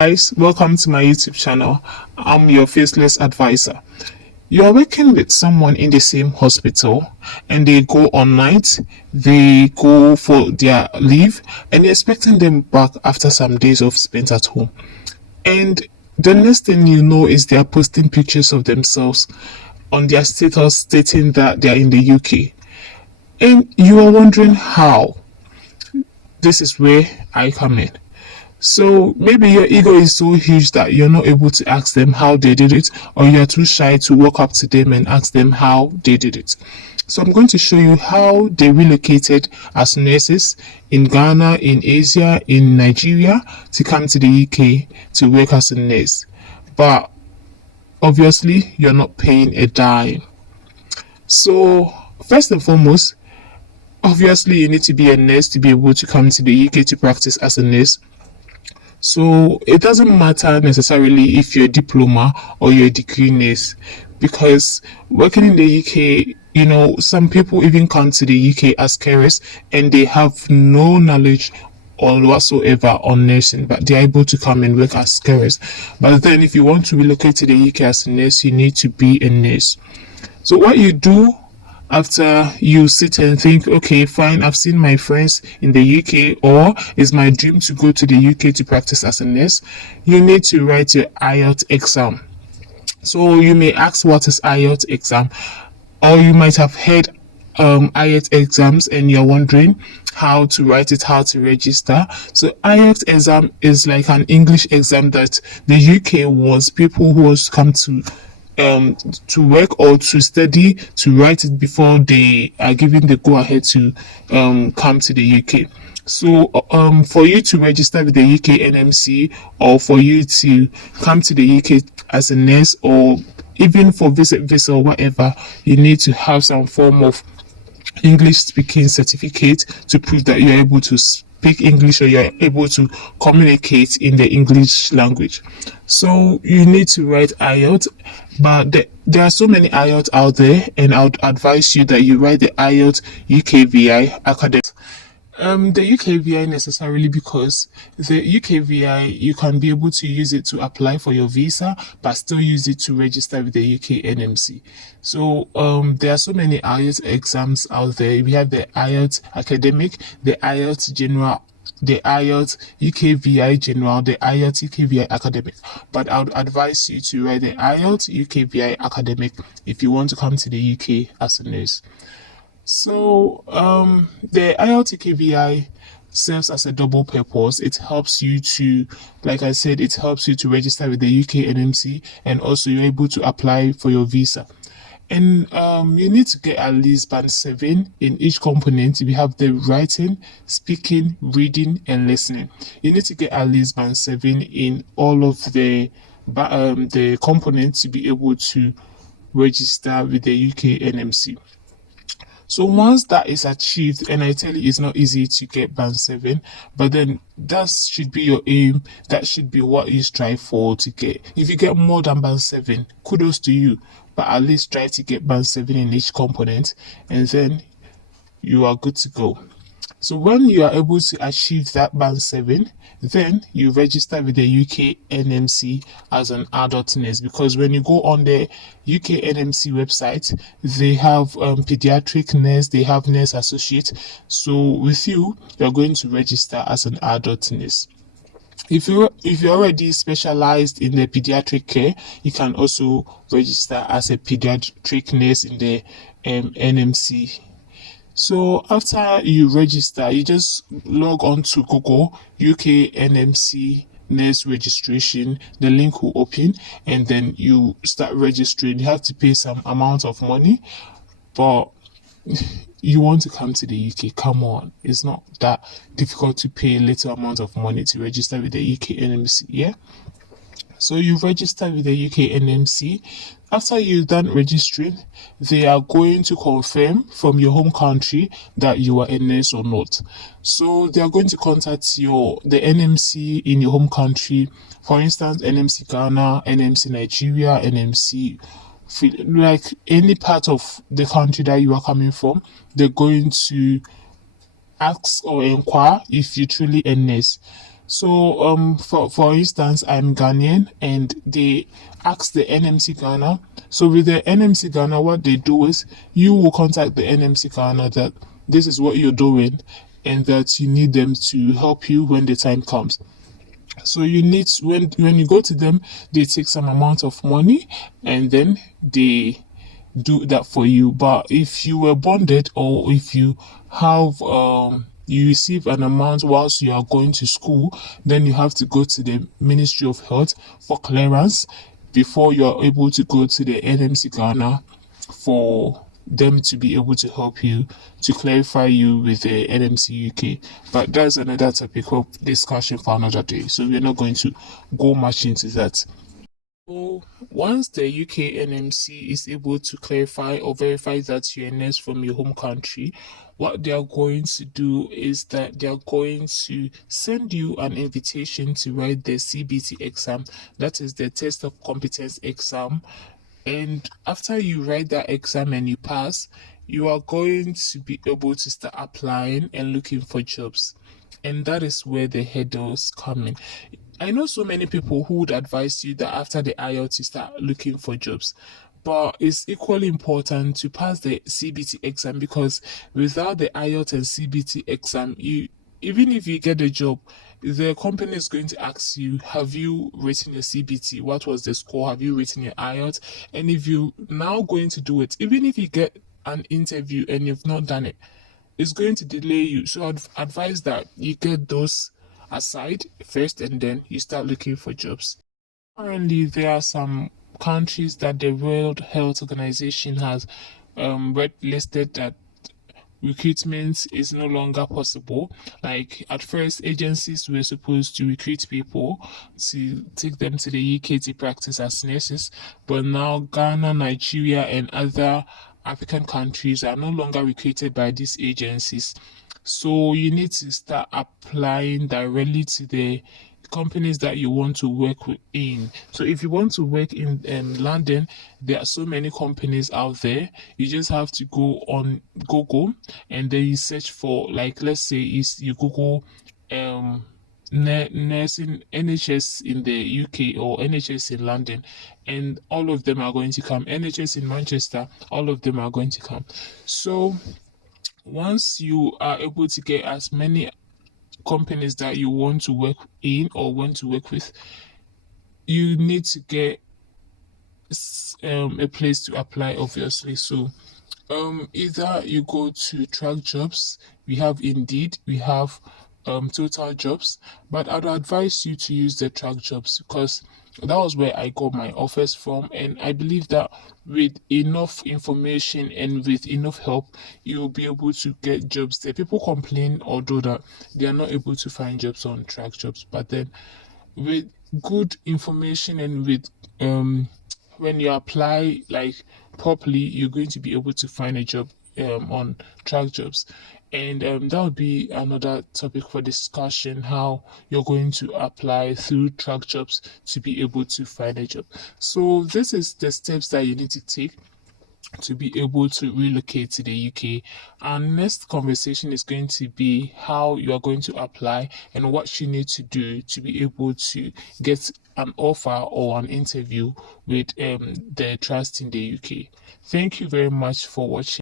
Guys, welcome to my YouTube channel. I'm your faceless advisor. You are working with someone in the same hospital and they go on night, they go for their leave, and you're expecting them back after some days of spent at home. And the next thing you know is they are posting pictures of themselves on their status stating that they are in the UK. And you are wondering how. This is where I come in. So maybe your ego is so huge that you're not able to ask them how they did it, or you're too shy to walk up to them and ask them how they did it. So I'm going to show you how they relocated as nurses in Ghana, in Asia, in Nigeria to come to the UK to work as a nurse. But obviously, you're not paying a dime. So first and foremost, obviously you need to be a nurse to be able to come to the UK to practice as a nurse. So it doesn't matter necessarily if you're a diploma or you're a degree nurse, because working in the UK, some people even come to the UK as carers and they have no knowledge or whatsoever on nursing, but they're able to come and work as carers. But then if you want to relocate to the UK as a nurse, you need to be a nurse. So what you do after you sit and think, okay, fine, I've seen my friends in the UK, or it's my dream to go to the UK to practice as a nurse, you need to write your IELTS exam. So you may ask, what is IELTS exam? Or you might have heard IELTS exams and you're wondering how to write it, how to register. So IELTS exam is like an English exam that the UK wants people who want to come to work or to study to write it before they are given the go ahead to come to the UK. So for you to register with the UK NMC, or for you to come to the UK as a nurse, or even for visit visa or whatever, you need to have some form of English speaking certificate to prove that you're able to speak English or you're able to communicate in the English language. So you need to write IELTS, but there are so many IELTS out there, and I would advise you that you write the IELTS UKVI academic. The UKVI necessarily because the UKVI, you can be able to use it to apply for your visa, but still use it to register with the UK NMC. So there are so many IELTS exams out there. We have the IELTS academic, the IELTS general, the IELTS UKVI general, the IELTS UKVI academic. But I would advise you to write the IELTS UKVI academic if you want to come to the UK as a nurse. So the IELTS UKVI serves as a double purpose. It helps you to, like I said, it helps you to register with the UK NMC, and also you're able to apply for your visa. And you need to get at least band 7 in each component. We have the writing, speaking, reading, and listening. You need to get at least band 7 in all of the components to be able to register with the UK NMC. So once that is achieved, and I tell you it's not easy to get band 7, but then that should be your aim, that should be what you strive for to get. If you get more than band 7, kudos to you, but at least try to get band 7 in each component, and then you are good to go. So when you are able to achieve that band 7, then you register with the UK NMC as an adult nurse, because when you go on the UK NMC website, they have pediatric nurse, they have nurse associate. So with you, you're going to register as an adult nurse. If you're already specialized in the pediatric care, you can also register as a pediatric nurse in the NMC. So after you register, you just log on to Google UK NMC nurse registration. The link will open, and then you start registering. You have to pay some amount of money, but you want to come to the UK, come on. It's not that difficult to pay a little amount of money to register with the UK NMC, yeah? So you register with the UK NMC. After you're done registering, they are going to confirm from your home country that you are a nurse or not. So they are going to contact the NMC in your home country. For instance, NMC Ghana, NMC Nigeria, NMC, like any part of the country that you are coming from. They're going to ask or inquire if you're truly a nurse. So, for instance, I'm Ghanaian, and they ask the NMC Ghana. So with the NMC Ghana, what they do is you will contact the NMC Ghana that this is what you're doing, and that you need them to help you when the time comes. So you need, when you go to them, they take some amount of money, and then they do that for you. But if you were bonded, or if you have you receive an amount whilst you are going to school, then you have to go to the Ministry of Health for clearance before you are able to go to the NMC Ghana for them to be able to help you, to clarify you with the NMC UK. But that's another topic of discussion for another day, so we're not going to go much into that. So once the UK NMC is able to clarify or verify that you're a nurse from your home country, what they are going to do is that they are going to send you an invitation to write the CBT exam, that is the test of competence exam. And after you write that exam and you pass, you are going to be able to start applying and looking for jobs. And that is where the hurdles come in. I know so many people who would advise you that after the IELTS you start looking for jobs. But it's equally important to pass the CBT exam, because without the IELTS and CBT exam, you, even if you get a job, the company is going to ask you, have you written your CBT? What was the score? Have you written your IELTS? And if you now going to do it, even if you get an interview and you've not done it, it's going to delay you. So I'd advise that you get those aside first, and then you start looking for jobs. Currently, there are some countries that the World Health Organization has red listed that recruitment is no longer possible. Like at first, agencies were supposed to recruit people to take them to the UK to practice as nurses, but now Ghana, Nigeria, and other African countries are no longer recruited by these agencies. So you need to start applying directly to the companies that you want to work in. So if you want to work in London, there are so many companies out there. You just have to go on Google, and then you search for, like, let's say is you Google nursing NHS in the UK or NHS in London, and all of them are going to come. NHS in Manchester, all of them are going to come. So once you are able to get as many companies that you want to work in or want to work with, you need to get a place to apply, obviously. So either you go to track jobs, we have Indeed, we have total jobs, but I'd advise you to use the track jobs, because that was where I got my offers from, and I believe that with enough information and with enough help, you'll be able to get jobs there. People complain, although, that they are not able to find jobs on track jobs, but then with good information and with when you apply like properly, you're going to be able to find a job on track jobs. And that would be another topic for discussion, how you're going to apply through track jobs to be able to find a job. So this is the steps that you need to take to be able to relocate to the UK. Our next conversation is going to be how you are going to apply and what you need to do to be able to get an offer or an interview with the trust in the UK. Thank you very much for watching.